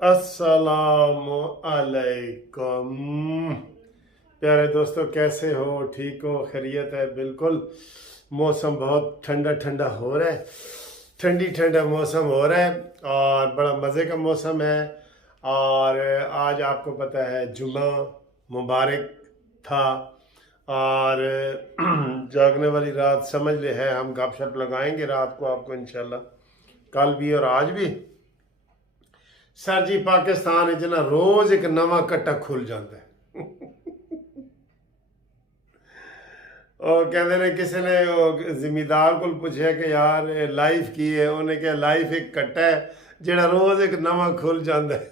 अस्सलामु अलैकुम। प्यारे दोस्तों, कैसे हो? ठीक हो? खैरियत है? बिल्कुल। मौसम बहुत ठंडा ठंडा हो रहा है, ठंडी ठंडा मौसम हो रहा है और बड़ा मज़े का मौसम है। और आज आपको पता है जुमा मुबारक था और जागने वाली रात समझ ले है। हम गपशप लगाएंगे रात को आपको इंशाल्लाह, कल भी और आज भी। सर जी, पाकिस्तान च ना रोज एक नवा कट्टा खुल जाता है। और कहते ने किसी ने जिमीदार को पूछा कि यार लाइफ की है, उन्हें कहा लाइफ एक कट्टा है जेड़ा रोज एक नवा खुल जाता है।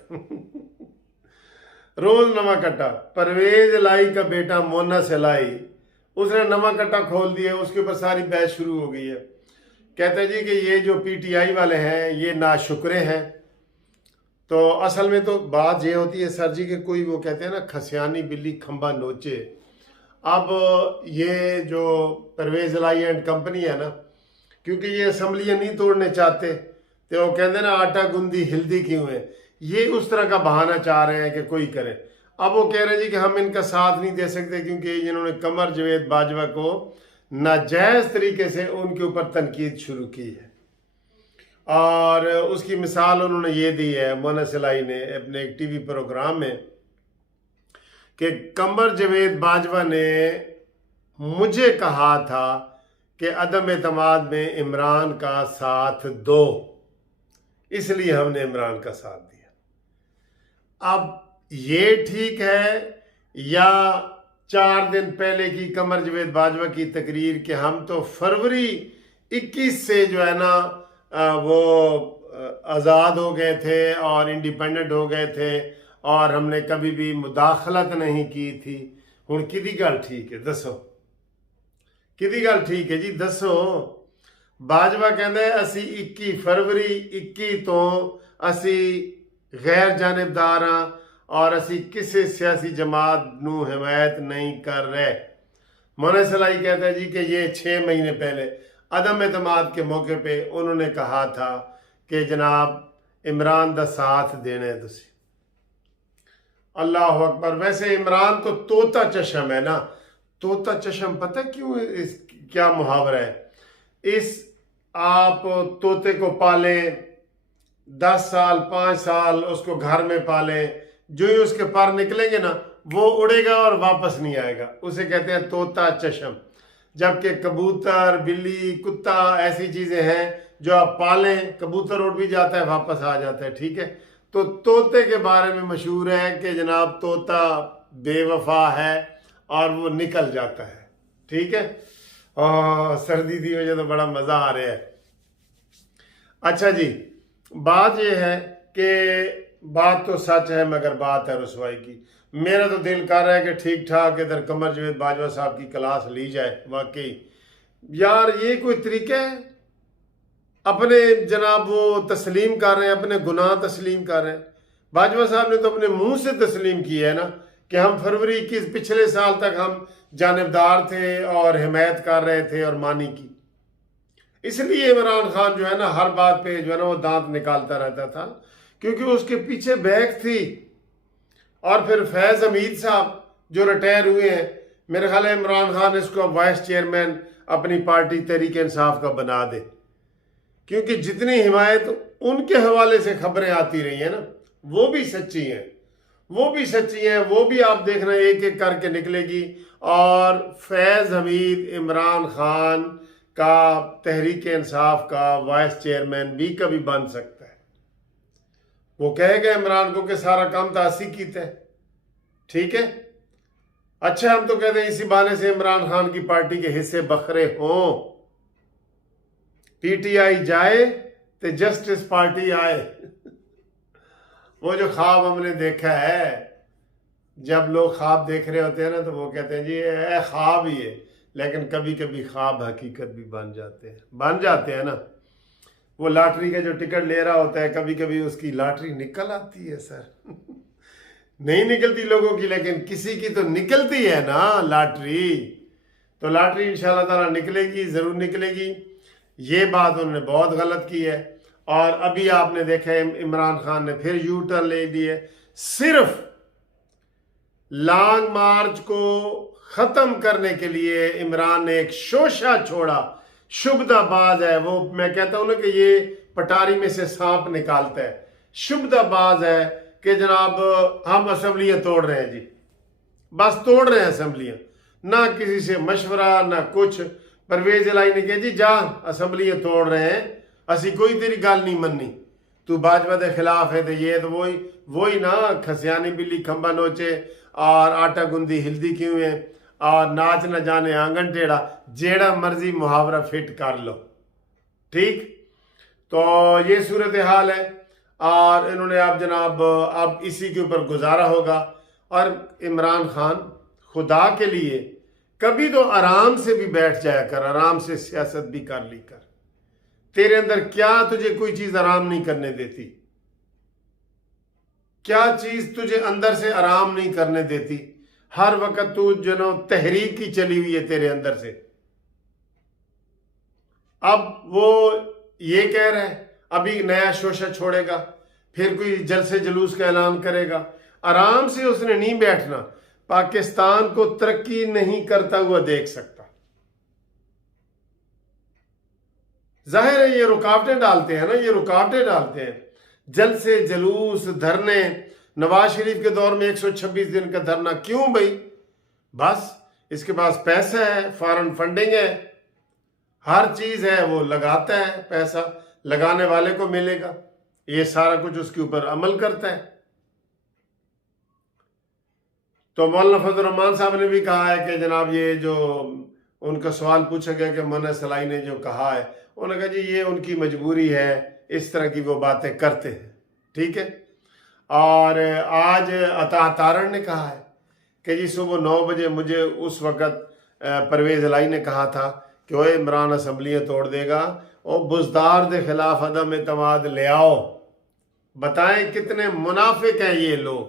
रोज नवा कट्टा। परवेज लाई का बेटा मोना सिलाई, उसने नवा कट्टा खोल दिया, उसके ऊपर सारी बहस शुरू हो गई है। कहते हैं जी कि ये जो पीटीआई वाले हैं ये नाशुक्रे हैं। तो असल में तो बात ये होती है सर जी कि कोई वो कहते हैं ना खसियानी बिल्ली खंबा नोचे। अब ये जो परवेज लाई एंड कंपनी है ना, क्योंकि ये असम्बलियाँ नहीं तोड़ने चाहते तो वो कहते ना आटा गुंदी हिल्दी क्यों है, ये उस तरह का बहाना चाह रहे हैं कि कोई करे। अब वो कह रहे हैं जी कि हम इनका साथ नहीं दे सकते क्योंकि जिन्होंने कमर जवेद बाजवा को नाजायज़ तरीके से उनके ऊपर तनकीद शुरू की है। और उसकी मिसाल उन्होंने ये दी है मोना सिलाई ने अपने एक टीवी प्रोग्राम में कि कमर जवेद बाजवा ने मुझे कहा था कि अदम एतमाद में इमरान का साथ दो, इसलिए हमने इमरान का साथ दिया। अब ये ठीक है या 4 दिन पहले की कमर जवेद बाजवा की तकरीर कि हम तो फरवरी 21 से जो है ना वो आज़ाद हो गए थे और इंडिपेंडेंट हो गए थे और हमने कभी भी मुदाखलत नहीं की थी। हुण किदी गल ठीक है दसो, किदी गल ठीक है जी दसो। बाजवा कहंदे असी 21 फरवरी 21 तो असी गैर जानिबदार हाँ और असी किसी सियासी जमात नू हिमायत नहीं कर रहे। मोना सिलाई कहता है जी कि ये 6 महीने पहले अदम एतमाद के मौके पे उन्होंने कहा था कि जनाब इमरान दा साथ देना है तुसी। अल्लाह अकबर। वैसे इमरान तो तोता चशम है ना, तोता चशम पता क्यों इस क्या मुहावरा है? इस आप तोते को पालें 10 साल 5 साल उसको घर में पालें, जो ही उसके पर निकलेंगे ना वो उड़ेगा और वापस नहीं आएगा, उसे कहते हैं तोता चशम। जबकि कबूतर बिल्ली कुत्ता ऐसी चीज़ें हैं जो आप पालें, कबूतर उड़ भी जाता है वापस आ जाता है, ठीक है। तो तोते के बारे में मशहूर है कि जनाब तोता बेवफा है और वो निकल जाता है, ठीक है। और सर्दी की वजह तो बड़ा मज़ा आ रहा है। अच्छा जी, बात यह है कि बात तो सच है मगर बात है रुसवाई की। मेरा तो दिल कर रहा है कि ठीक ठाक इधर कमर जवेद बाजवा साहब की क्लास ली जाए। वाकई यार ये कोई तरीका है? अपने जनाब वो तस्लीम कर रहे हैं, अपने गुनाह तस्लीम कर रहे हैं। बाजवा साहब ने तो अपने मुंह से तस्लीम किया है ना कि हम फरवरी 21 पिछले साल तक हम जानिबदार थे और हिमायत कर रहे थे और मानी की। इसलिए इमरान खान जो है ना हर बात पे जो है ना वो दांत निकालता रहता था क्योंकि उसके पीछे बैग थी। और फिर फैज़ हमीद साहब जो रिटायर हुए हैं, मेरे ख्याल है इमरान खान इसको वाइस चेयरमैन अपनी पार्टी तहरीक इंसाफ का बना दे, क्योंकि जितनी हिमायत उनके हवाले से खबरें आती रही हैं ना वो भी सच्ची हैं, वो भी सच्ची हैं, वो भी आप देखना एक एक करके निकलेगी। और फैज़ हमीद इमरान खान का तहरीक इंसाफ का वाइस चेयरमैन भी कभी बन सकता है। वो कहेगा इमरान को कि सारा काम तो असी कीता है, ठीक है। अच्छा, हम तो कहते हैं इसी बहाने से इमरान खान की पार्टी के हिस्से बखरे हों, पीटीआई जाए तो जस्टिस पार्टी आए। वो जो ख्वाब हमने देखा है, जब लोग ख्वाब देख रहे होते हैं ना तो वो कहते हैं जी ये ख्वाब ही है, लेकिन कभी कभी ख्वाब हकीकत भी बन जाते हैं ना। वो लॉटरी का जो टिकट ले रहा होता है कभी कभी उसकी लॉटरी निकल आती है सर। नहीं निकलती लोगों की, लेकिन किसी की तो निकलती है ना लॉटरी। तो लॉटरी इंशाल्लाह ताला निकलेगी, ज़रूर निकलेगी। ये बात उन्होंने बहुत गलत की है اور ابھی آپ نے دیکھا عمران خان نے پھر یو ٹرن لے لیے. صرف لانگ مارچ کو ختم کرنے کے لیے عمران نے ایک شوشہ چھوڑا. شبدہ باز ہے وہ، میں کہتا ہوں نا کہ یہ پٹاری میں سے سانپ نکالتا ہے. شبدہ باز ہے کہ جناب ہم اسمبلیاں توڑ رہے ہیں جی، بس توڑ رہے ہیں اسمبلیاں، نہ کسی سے مشورہ نہ کچھ. پرویز الہی نے کہا جی جا اسمبلیاں توڑ رہے ہیں، اسی کوئی تیری گل نہیں مننی، تو باجوہ دے خلاف ہے. تو یہ تو وہی نا کھسیانی بلی کھمبا نوچے اور آٹا گندی ہلدی کیوں ہے اور ناچ نہ جانے آنگن ٹیڑھا، جیڑا مرضی محاورہ فٹ کر لو. ٹھیک، تو یہ صورتحال ہے. اور انہوں نے اب جناب اب اسی کے اوپر گزارا ہوگا. اور عمران خان خدا کے لیے کبھی تو آرام سے بھی بیٹھ جایا کر، آرام سے سیاست بھی کر لی کر. تیرے اندر کیا تجھے کوئی چیز آرام نہیں کرنے دیتی؟ کیا چیز تجھے اندر سے آرام نہیں کرنے دیتی؟ ہر وقت تو جنو تحریک کی چلی ہوئی ہے تیرے اندر سے. اب وہ یہ کہہ رہا ہے ابھی نیا شوشہ چھوڑے گا، پھر کوئی جلسے جلوس کا اعلان کرے گا. آرام سے اس نے نہیں بیٹھنا. پاکستان کو ترقی نہیں کرتا ہوا دیکھ سکتا. ظاہر ہے یہ رکاوٹیں ڈالتے ہیں نا، یہ رکاوٹیں ڈالتے ہیں. جلسے جلوس دھرنے، نواز شریف کے دور میں 126 دن کا دھرنا کیوں بھائی؟ بس اس کے پاس پیسہ ہے، فارن فنڈنگ ہے، ہر چیز ہے، وہ لگاتا ہے، پیسہ لگانے والے کو ملے گا، یہ سارا کچھ اس کے اوپر عمل کرتا ہے. تو مولانا فضل الرحمان صاحب نے بھی کہا ہے کہ جناب یہ جو ان کا سوال پوچھا گیا کہ منع سلائی نے جو کہا ہے، انہوں نے کہا جی یہ ان کی مجبوری ہے، اس طرح کی وہ باتیں کرتے ہیں. ٹھیک ہے. اور آج عطا تارڑ نے کہا ہے کہ جی صبح 9 بجے مجھے اس وقت پرویز الہی نے کہا تھا کہ وہ عمران اسمبلیاں توڑ دے گا اور بزدار دے خلاف عدم اعتماد لے آؤ. بتائیں کتنے منافق ہیں یہ لوگ.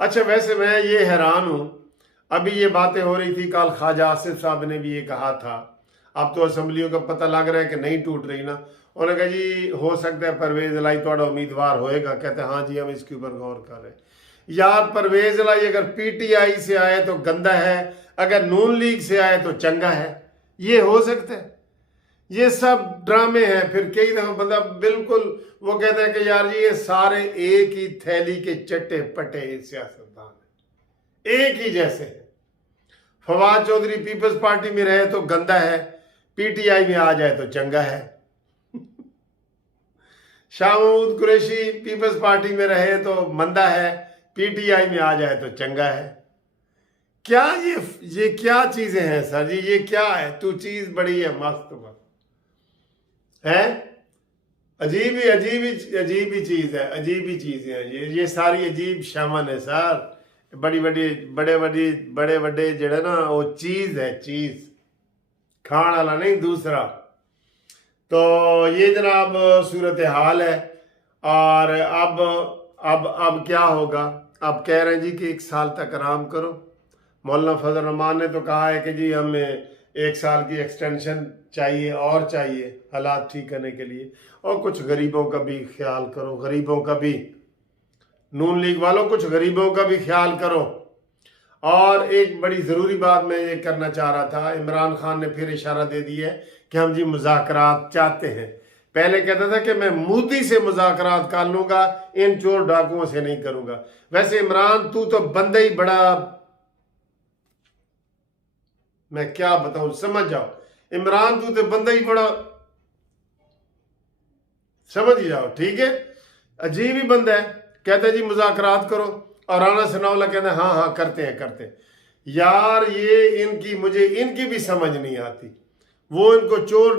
اچھا ویسے میں یہ حیران ہوں، ابھی یہ باتیں ہو رہی تھی، کل خواجہ آصف صاحب نے بھی یہ کہا تھا، اب تو اسمبلیوں کا پتہ لگ رہا ہے کہ نہیں ٹوٹ رہی نا. انہوں نے کہا جی ہو سکتا ہے پرویز الہی تھوڑا امیدوار ہوئے گا. کہتے ہیں ہاں جی ہم اس کے اوپر غور کر رہے ہیں. یار پرویز الہی اگر پی ٹی آئی سے آئے تو گندہ ہے، اگر نون لیگ سے آئے تو چنگا ہے. یہ ہو سکتا ہے؟ یہ سب ڈرامے ہیں. پھر کئی دفعہ بندہ بالکل وہ کہتا ہے کہ یار جی یہ سارے ایک ہی تھیلی کے چٹے پٹے سیاستدان ہیں، ایک ہی جیسے ہیں. فواد چودھری پیپلز پارٹی میں رہے تو گندہ ہے، پی ٹی آئی میں آ جائے تو چنگا ہے. شاہ محمود قریشی پیپلز پارٹی میں رہے تو مندہ ہے، پی ٹی آئی میں آ جائے تو چنگا ہے. کیا یہ کیا چیزیں ہیں سر جی؟ یہ کیا ہے؟ تو چیز بڑی ہے مست ہے، عجیب ہی چیز ہے، عجیب ہی چیزیں ہیں یہ ساری عجیب شامن ہے سر. بڑے بڑے جڑے نا وہ چیز ہے، چیز کھان والا نہیں دوسرا. تو یہ جناب صورتحال ہے. اور اب کیا ہوگا؟ اب کہہ رہے ہیں جی کہ 1 سال تک آرام کرو. مولانا فضل الرحمان نے تو کہا ہے کہ جی ہمیں 1 سال کی ایکسٹینشن چاہیے اور چاہیے حالات ٹھیک کرنے کے لیے. اور کچھ غریبوں کا بھی خیال کرو، غریبوں کا بھی، نون لیگ والوں کچھ غریبوں کا بھی خیال کرو. اور ایک بڑی ضروری بات میں یہ کرنا چاہ رہا تھا، عمران خان نے پھر اشارہ دے دیا ہے کہ ہم جی مذاکرات چاہتے ہیں. پہلے کہتا تھا کہ میں مودی سے مذاکرات کر لوں گا، ان چور ڈاکوؤں سے نہیں کروں گا. ویسے عمران تو بندہ ہی بڑا، میں کیا بتاؤں، سمجھ جاؤ عمران تو بندہ ہی بڑا، سمجھ جاؤ. ٹھیک ہے، عجیب ہی بندہ ہے. کہتا ہے جی مذاکرات کرو، اور رانا ثناء اللہ کہتے ہیں ہاں کرتے ہیں. یار یہ مجھے ان کی بھی سمجھ نہیں آتی. وہ ان کو چور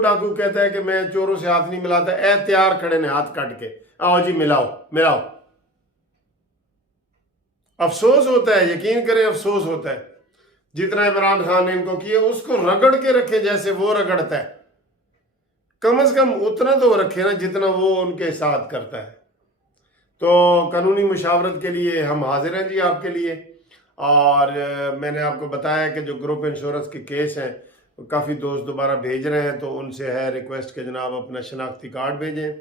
ڈاکو کہتا ہے کہ میں چوروں سے ہاتھ نہیں ملاتا. تیار کھڑے نے ہاتھ کٹ کے، آؤ جی ملاؤ. افسوس ہوتا ہے، یقین کریں افسوس ہوتا ہے. جتنا عمران خان نے ان کو کیا اس کو رگڑ کے رکھے جیسے وہ رگڑتا ہے. کم از کم اتنا تو رکھے نا جتنا وہ ان کے ساتھ کرتا ہے. تو قانونی مشاورت کے لیے ہم حاضر ہیں جی آپ کے لیے. اور میں نے آپ کو بتایا کہ جو گروپ انشورنس کے کیس ہیں काफ़ी दोस्त दोबारा भेज रहे हैं, तो उनसे है रिक्वेस्ट कि जनाब अपना शनाख्ती कार्ड भेजें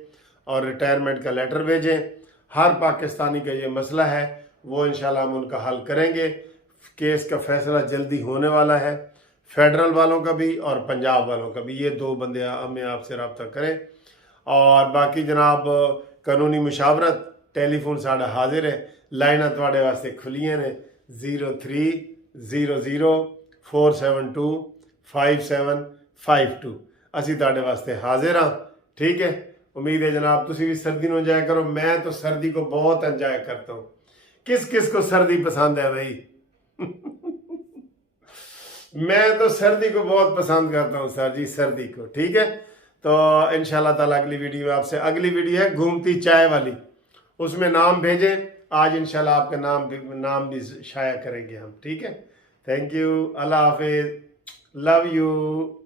और रिटायरमेंट का लेटर भेजें। हर पाकिस्तानी का ये मसला है, वो इंशाल्लाह हम उनका हल करेंगे। केस का फैसला जल्दी होने वाला है, फेडरल वालों का भी और पंजाब वालों का भी। ये दो बंदे हमें आपसे रब्ता करें। और बाकी जनाब कानूनी मुशावरत टेलीफोन साढ़ा हाजिर है, लाइना तुहाडे वास्ते खुलियां ने 030047255752। असी तुहाडे वास्ते हाजिर हाँ, ठीक है। उम्मीद है जनाब तुसी भी सर्दी में एंजॉय करो। मैं तो सर्दी को बहुत एंजॉय करता हूँ। किस किस को सर्दी पसंद है भाई? मैं तो सर्दी को बहुत पसंद करता हूँ सर जी, सर्दी को, ठीक है। तो इंशाल्लाह ताला अगली वीडियो में आपसे, अगली वीडियो है घूमती चाय वाली, उसमें नाम भेजें। आज इंशाल्लाह आपका नाम भी शाया करेंगे हम, ठीक है। Thank you, Allah Hafiz, love you.